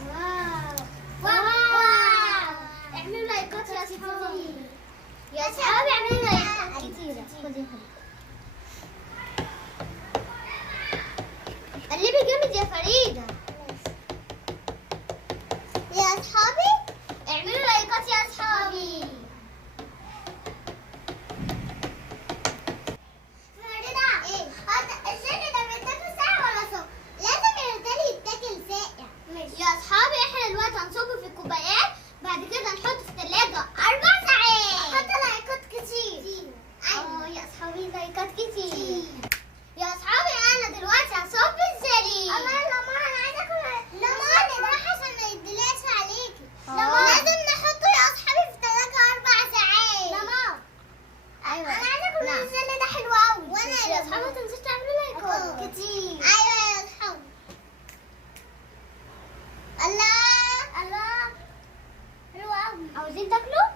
واو واو. اعملوا لايكات يا اصحابي. يا اصحابي اعملوا لايكات كتيرة. خدي قلبي جامد يا فريدة. يا اصحابي اعملوا لايكات يا اصحابي. فريدة ايه؟ الشاي ده بيتاكل ساقع ولا سخن؟ لازم يرتلي يتاكل ساقع. يا اصحابي احنا دلوقتي هنصبه في الكوبايات، بعد كده نحطه في الثلاجة 4 ساعات. حط لايكات كتير. يا اصحابي لايكات كتير. يا اصحابي انا دلوقتي هصب الزليل. انا عايزه اكل ليمون ده عشان ما يدلعش عليكي. لازم نحطه يا اصحابي في الثلاجة 4 ساعات. ليمون. ايوه انا عايزه اكل الزليل ده حلو قوي. وانا يا اصحابي ما تنسوش تعملوا لايكات كتير. ايوه يا اصحابي. الله حلو قوي. عاوزين تاكلوا؟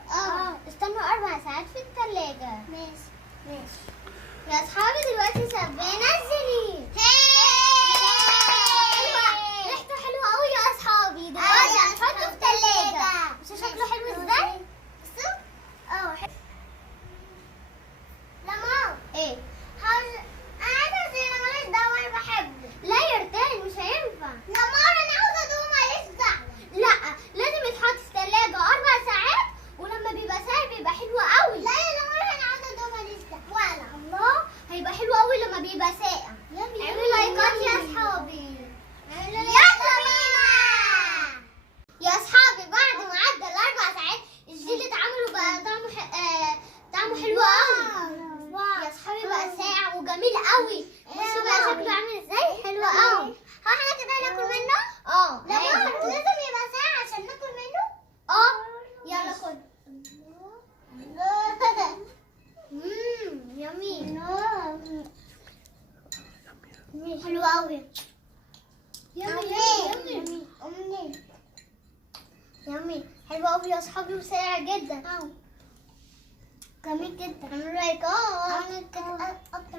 استنوا 4 ساعات في الثلاجة. ماشي. يا اصحابي دلوقتي صبينا الزليل. ريحته حلوه قوي يا اصحابي. دلوقتي هنحطه في الثلاجة. مش شكله حلو ازاي؟ حلو. ليمون ايه؟ انا عايزه زي ماليش دعوه، انا بحبه. لا يرتاح مش هينفع. ليمون انا عاوزه ادوق ماليش دعوه. لا لازم يتحط في الثلاجة 4 ساعات، ولما بيبقى ساقع بيبقى حلو قوي. لا يا ليمون انا عاوزه ادوق ماليش دعوه. ولا الله هيبقى حلو قوي لما بيبقى ساقع. اعملوا لايكات يا اصحابي. يلا بينا يا اصحابي. بعد ما عدى ال4 ساعات الجيل اتعملوا بقى طعمه حلو قوي. يا اصحابي بقى ساقع وجميل قوي. بصوا بقى شكله عامل ازاي. حلو قوي. هو احنا كده هناكل منه؟ لا لازم يبقى ساقع عشان ناكل منه. يلا كل. يمين. حلو قوي. يمين حلو قوي يا اصحابي وسريع جدا. جميل جدا. اعملوا لايكات. اكتر.